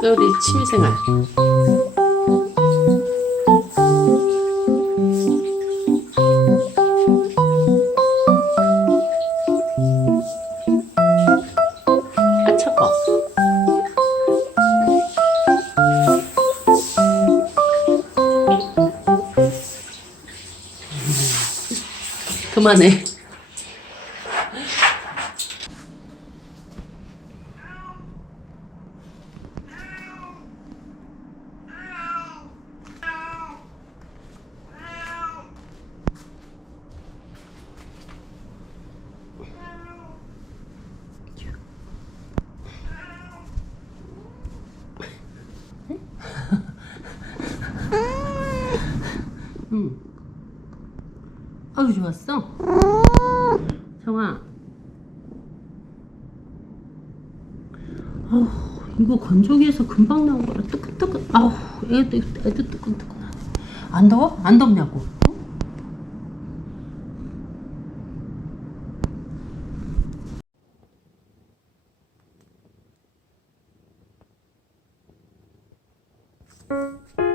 또 우리 취미생활. 그만해. 응. 아유 좋았어. 정아. 아우 이거 건조기에서 금방 나온 거라 뜨끈뜨끈. 아우 애도 애도 뜨끈뜨끈하네. 안 더워? 안 덥냐고. 어?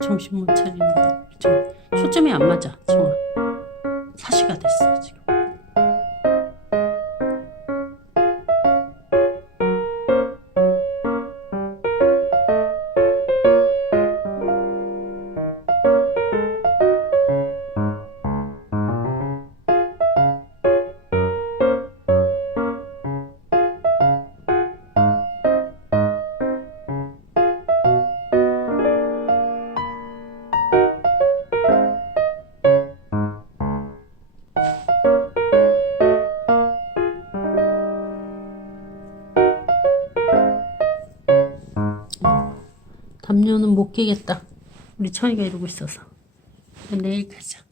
정신 못 차린다. 저 초점이 안 맞아, 담요는 못 끼겠다. 우리 천이가 이러고 있어서. 내일 가자.